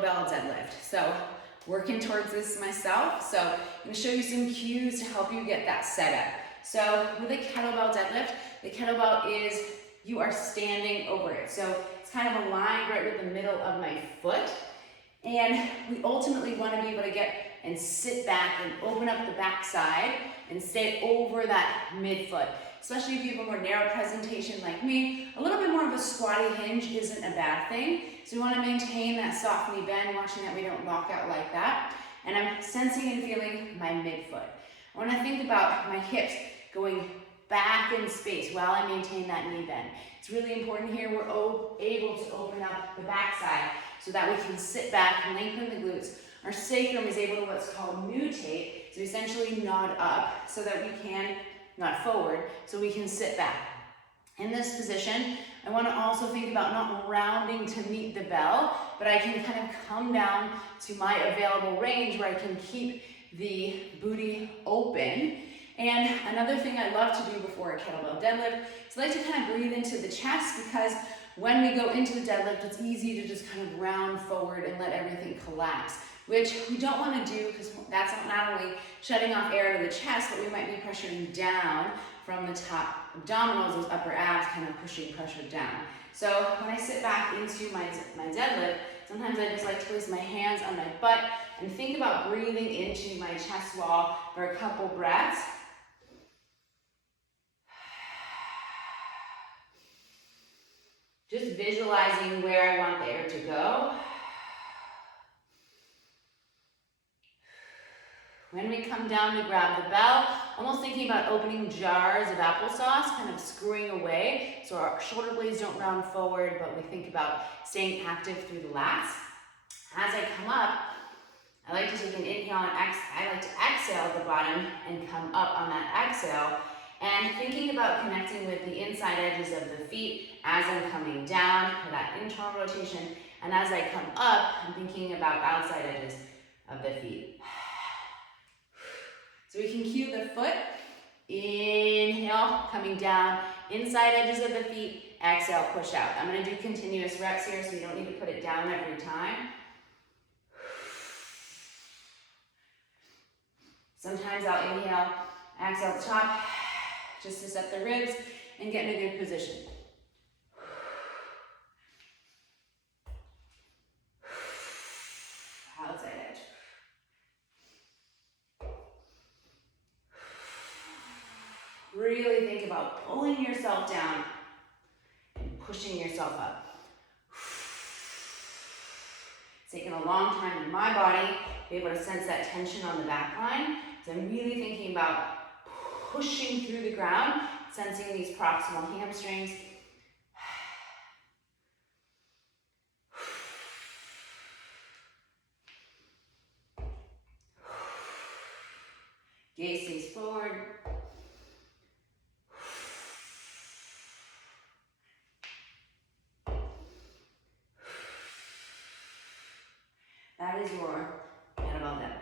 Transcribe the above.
kettlebell deadlift. So working towards this myself. So I'm gonna show you some cues to help you get that set up. So with a kettlebell deadlift, the kettlebell is, you are standing over it. So it's kind of aligned right with the middle of my foot. And we ultimately wanna be able to get and sit back and open up the back side and stay over that midfoot. Especially if you have a more narrow presentation like me, a little bit more of a squatty hinge isn't a bad thing. So we want to maintain that soft knee bend, watching that we don't lock out like that. And I'm sensing and feeling my midfoot. I want to think about my hips going back in space while I maintain that knee bend. It's really important here we're able to open up the backside so that we can sit back, lengthen the glutes. Our sacrum is able to what's called nutate, so essentially nod up so that we can, not forward, so we can sit back. In this position, I want to also think about not rounding to meet the bell, but I can kind of come down to my available range where I can keep the booty open. And another thing I love to do before a kettlebell deadlift is I like to kind of breathe into the chest, because when we go into the deadlift, it's easy to just kind of round forward and let everything collapse, which we don't want to do, because that's not only shutting off air to the chest, but we might be pressuring down from the top abdominals, those upper abs kind of pushing pressure down. So when I sit back into my deadlift, sometimes I just like to place my hands on my butt and think about breathing into my chest wall for a couple breaths. Just visualizing where I want the air to go. When we come down to grab the bell, almost thinking about opening jars of applesauce, kind of screwing away so our shoulder blades don't round forward, but we think about staying active through the lats. As I come up, I like to take an inhale and I like to exhale at the bottom and come up on that exhale, and thinking about connecting with the inside edges of the feet as I'm coming down for that internal rotation, and as I come up, I'm thinking about outside edges of the feet. So we can cue the foot, inhale, coming down, inside edges of the feet, exhale, push out. I'm gonna do continuous reps here, so you don't need to put it down every time. Sometimes I'll inhale, exhale at the top, just to set the ribs and get in a good position. Outside edge. Really think about pulling yourself down and pushing yourself up. It's taken a long time in my body to be able to sense that tension on the back line. So I'm really thinking about pushing through the ground, sensing these proximal hamstrings. Gaze stays forward. That is your kettlebell deadlift.